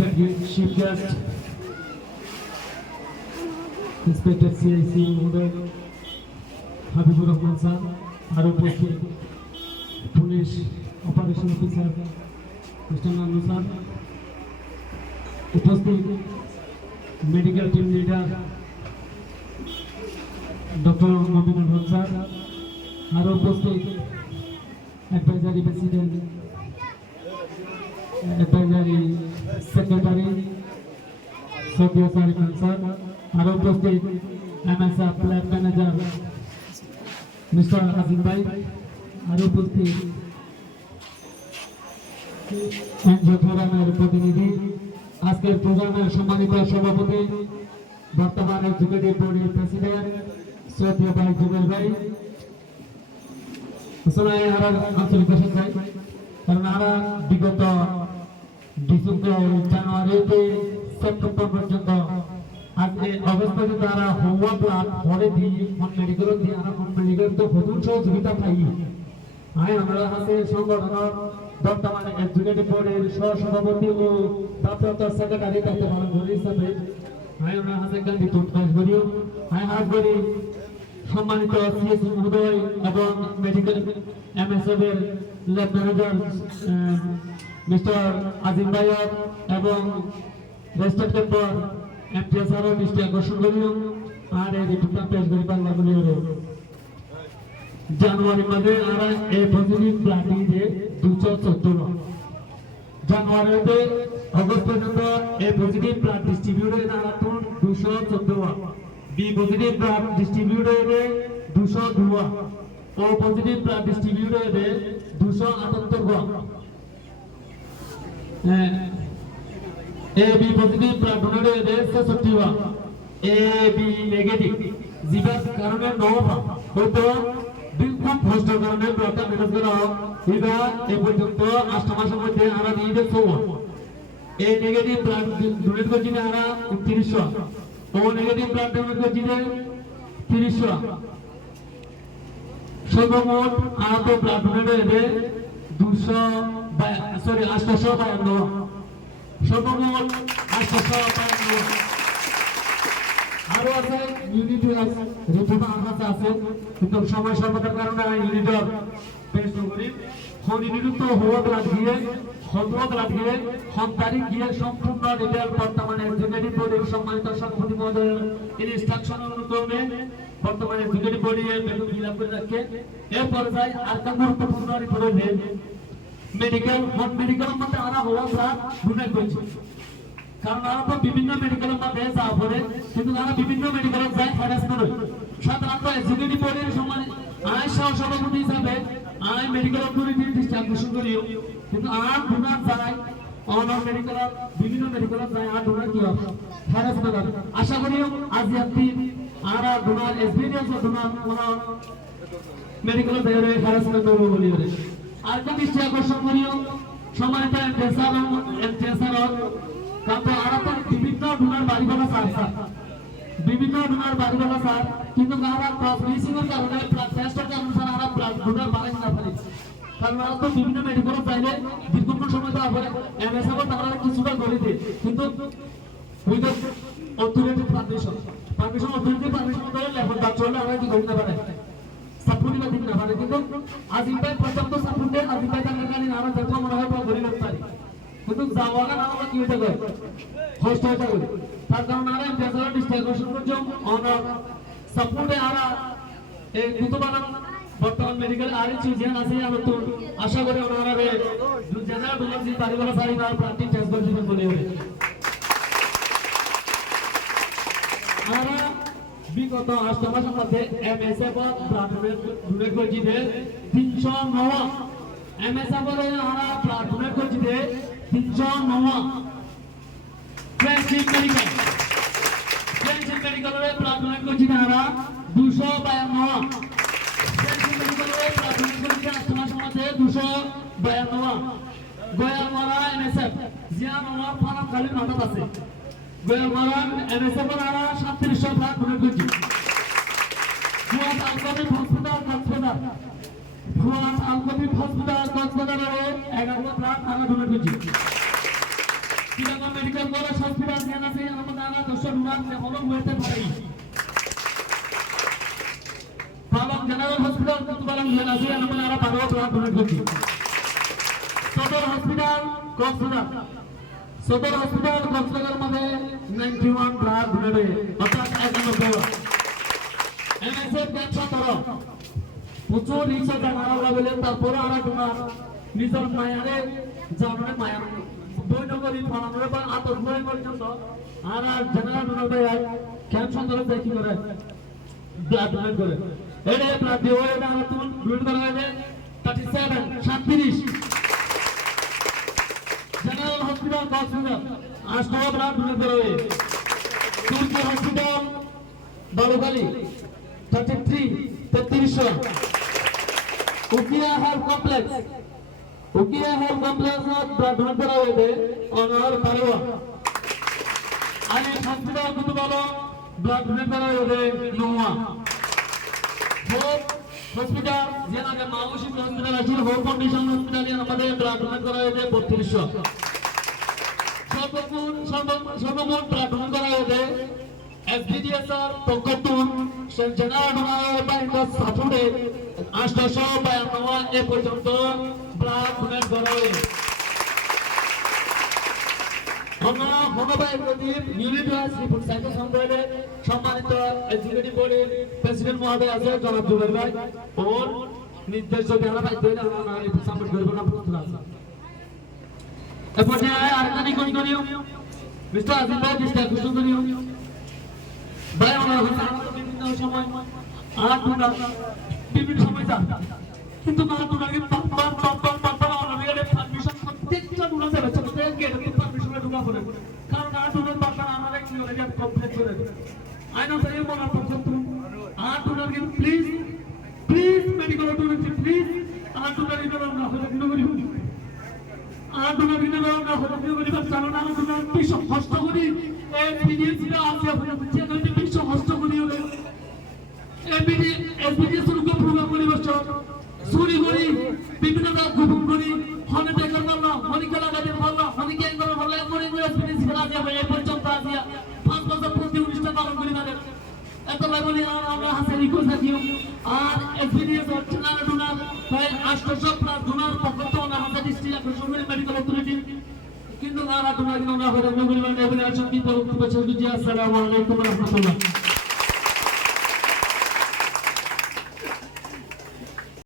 respected chief guest, respected CIC Mhoday, Habibur Rahman sir, আর উপস্থিত police operation officer mister Nanu sir, উপস্থিত medical team leader doctor Mominul Haque sir, আর উপস্থিত advisory president, advisory secretary Saudia Sarifan sir, আর উপস্থিত MSF lab manager mister Azim ভাই, আর উপস্থিত এনজিও ফোরামের প্রতিনিধি, আজকের প্রোগ্রামের সম্মানিত সভাপতি, বর্তমান এক্সিকিউটিভ বডির প্রেসিডেন্ট সৌদিয়া ভাই জুবেল ভাই, আসলে আঞ্চলিক ভাষা চাই, কারণ আমরা বিগত ডিসেম্বর জানুয়ারিতে সেপ্টেম্বর পর্যন্ত আজকে অগস্ট পর্যন্ত আমরা হোমওয়ার্ক প্লান পরে দিই মেডিকেল দিয়ে আমরা মেডিকেল তো প্রচুর সহযোগিতা পাই। আমরা আছে সংগঠন বর্তমানে এক্সিকিউটিভ বোর্ডের সহসভাপতি ও প্রাপ্ত সেক্রেটারি দায়িত্ব পালন করি হিসাবে আমরা হাতে গান্ধী টুটপাস করিও আজ করি সম্মানিত সিএস মহোদয় এবং মেডিকেল এমএসএফ এর ল্যাব ম্যানেজার মিস্টার আজিম ভাই এবং রেসপেক্টেড ফর এমটিএস আর দৃষ্টি আকর্ষণ করিও আর এই রিপোর্টটা পেশ করি বাংলা বলিও জানুয়ারি মাসে আমরা এই পজিটিভ ব্লাড দিয়ে 214 জানুয়ারিতে অগস্ট পর্যন্ত এই পজিটিভ ব্লাড ডিস্ট্রিবিউটেড আমরা 214 B positive blood distributed 202 O positive blood distributed 278 A B positive blood donated 66 A B negative জিবাস কারণে 9 হয়তো খুব কষ্ট কারণে ব্লাডটা ম্যানেজ করা এটা এই পর্যন্ত 8 মাসের মধ্যে আমরা দিয়ে দিচ্ছি এই নেগেটিভ ব্লাড ডোনেট করছি না আমরা 2900 ও নেগেটিভ ব্লাড ডোনেট করছি না 3000 সর্বমোট আহত ব্লাড ডোনেট হয়েছে 852 সর্বমোট 852 আরো আছে ইউনিট রিপোর্ট আমার কাছে আছে কিন্তু সময় স্বল্পতার কারণে ইউনিটর পেশ করি কোন ইউনিট তো হওয়া লাগিয়ে হতওয়াত লাগিয়ে হন তারিখ গিয়ে সম্পূর্ণ ডিটেইল বর্তমানে এক্সিকিউটিভ বোর্ডের সম্মানিত সভাপতি মহোদয়ের ইনস্ট্রাকশন অনুক্রমে বর্তমানে এক্সিকিউটিভ বোর্ডের মেনু ফিল আপ করে রাখে এরপর যাই আর একটা গুরুত্বপূর্ণ রিপোর্ট হয়ে মেডিকেল হন মেডিকেল মধ্যে আমরা হওয়া প্রাণ গুণে করছি কারণ আমরা তো বিভিন্ন মেডিকেলের মধ্যে যাওয়া পরে কিন্তু আমরা বিভিন্ন মেডিকেলে যাই হ্যারাসমেন্ট হই সাধারণত এক্সিকিউটিভ বোর্ডের সম্মান সভাপতি হিসাবে মেডিকেল অথরিটির দৃষ্টি আকর্ষণ করি কিন্তু ডোনার যাই অনার মেডিকেল বিভিন্ন মেডিকেলে যাই ডোনার কি হবে হ্যারাসমেন্ট হবে আশা করি আজ আপনি ডোনার এক্সপিরিয়েন্স ডোনার ওনার মেডিকেলে যাই হ্যারাসমেন্ট হবে বলি আর একটা দৃষ্টি আকর্ষণ করিও সম্মানিত এমটিএসআর কারণ আমরা তো বিভিন্ন ডোনার বাড়িওয়ালা স্যার বিভিন্ন ডোনার বাড়িওয়ালা স্যার কিন্তু আমরা ক্রস মিসিং এর কারণে ব্লাড টেস্টের কারণে স্যার আমরা ব্লাড ডোনার বাড়াই না পারি কারণ আমরা তো বিভিন্ন মেডিকেলে যাইলে দীর্ঘক্ষণ সময় দেওয়া পরে এমএসএফ তারা কিছুটা করে দিই কিন্তু with authority permission authority permission করে লেভেল দাঁড় চলে আমরা কি করতে পারে সাপোর্ট দিতে না পারে কিন্তু আজিম ভাই পর্যাপ্ত সাপোর্ট দেন আজিম ভাই তার কারণে আমরা দেখো মনে হয় করে রাখতে পারি কিন্তু যাওয়াটা না আমরা কি হতে পারে হোস্ট হতে পারে তার কারণে আমরা এমটিএসআর দৃষ্টি আকর্ষণ করছি অনার সাপোর্টে আমরা এই কুতুবানা বর্তমান মেডিকেল আর চিজেন আছে আমরা তো আশা করি ওনারা জেনারেল ডোনার বাড়িওয়ালা সারি না প্রান্তিক টেস্ট করতে বলে আমরা বিগত 8 মাসের মধ্যে এমএসএফ ব্লাড ডোনেট করছি 309 এমএসএফ এর আমরা ব্লাড ডোনেট করছি 309 ফ্রেন্ডশিপ মেডিকেলের ব্লাড ডোনেট করছি আমরা 252 ফ্রেন্ডশিপ মেডিকেলের ব্লাড ডোনেট করছি 8 মাসের মধ্যে 252 গোয়ালমারা এমএসএফ জিয়ানওয়া ফারাম খালি মাথাত আছে গোয়ালমারা এমএসএফ এর আমরা 3700 ব্লাড ডোনেট করছি ফুয়াদ আলকবি হসপিটাল কক্সবাজারে 11 ব্লাড আমরা ডোনেট করছি চিটাগং মেডিকেল কলেজ হসপিটাল জ্ঞান আছে আমাদের আনা 10 ডোনার হলম হইতে পারে পালং জেনারেল হসপিটাল কুতুবালাম জ্ঞান আছে আমাদের আনা 12 ডোনার ডোনেট করছি সদর হসপিটাল কক্সবাজার মধ্যে 91 ব্লাড ডোনেট অর্থাৎ 91 এমএসএফ ব্যবসা করো প্রচুর রিক্সা জানারা লাগলে তারপরে আরা ডোনার নিজের মায়ারে জানারে মায়া বৈনগরী ফানানোর বা আতর নয় পর্যন্ত আর জেনারেল ডোনার ভাই ক্যান্সার ধরে দেখি করে ব্লাড ডোনেট করে এটা ব্লাড দিয়ে এটা আমরা তুমি ডোনেট করা হয়েছে 37 general hospital Cox's Bazar 8 blood donate করা হয়েছে তুর্কি hospital Balukhali 33 Ukhiya health complex blood donate করা হয়েছে অনার কারওয়া আলী হসপিটাল কুতুবালাম ব্লাড ডোনেট করা হয়েছে নোয়া হোপ হসপিটাল যেখানে মাউসিক হসপিটাল আছে হোপ কন্ডিশন হসপিটালে আমাদের ব্লাড ডোনেট করা হয়েছে 3200 সর্বমোট ব্লাড ডোনেট করা হয়েছে SBDSR পকতুন জেনারেল ডোনার বাইন্দা সাফুরে 852 এ পর্যন্ত ব্লাড ডোনেট করা হয়েছে আমরা মনোবাই প্রদীপ ইউনিট ওয়াইজ রিপোর্ট সাইকেল সংগ্রহে সম্মানিত এক্সিকিউটিভ বোর্ডের প্রেসিডেন্ট মহোদয় আছে জনাব জুবের ভাই ওর নির্দেশ যদি আমরা পাইতে হলে আমরা রিপোর্ট সাবমিট করব না প্রস্তুত আছে এরপর যে আরেকটা কোন মিস্টার আজিম ভাই ডিস্ট্রিক্ট কুশন ভাই আমরা বিভিন্ন সময় বিভিন্ন সময় যা কিন্তু মা তোমাকে পারবার আমাদের পারমিশন প্রত্যেকটা গুলো যাবে প্রত্যেক গেটে পারমিশন ঢোকা পড়ে কারণ তোমার পারবার আমাদের কি হলে কমপ্লিট করে আইনা তাই মনে করতে তোমার প্লিজ মেডিকেল অথরিটি প্লিজ তোমার ইনভলভ না হলে কিন্তু করি তোমার ইনভলভ না হলে কিন্তু করি কারণ তোমার বিশ্ব কষ্ট করি এই ভিডিওটা আছে আপনাদের যে বিশ্ব কষ্ট করি হলে এসবিডিএস এর উপর প্রোগ্রাম করি বসছো চুরি করি বিভিন্ন রাত গোপন করি হনে টেকার মারলা হনে খেলা গাজের মারলা হনে কে করে মারলা করে এসবিডিএস খেলা দিয়া ভাই এই পর্যন্ত আসিয়া 5 বছর প্রতি অনুষ্ঠান পালন করি না এত লাগলি আর আমরা হাসে রিকোয়েস্ট দিও আর এসবিডিএস অর্চনা ডোনার ভাই 800 প্লাস ডোনার পক্ষত না হাসে ডিস্ট্রিক্ট কমিশনার মেডিকেল অথরিটি কিন্তু না ডোনার কিন্তু না হয়ে গেল এবারে আসুন কি বলতে পারছেন জি আসসালামু আলাইকুম ওয়া রাহমাতুল্লাহ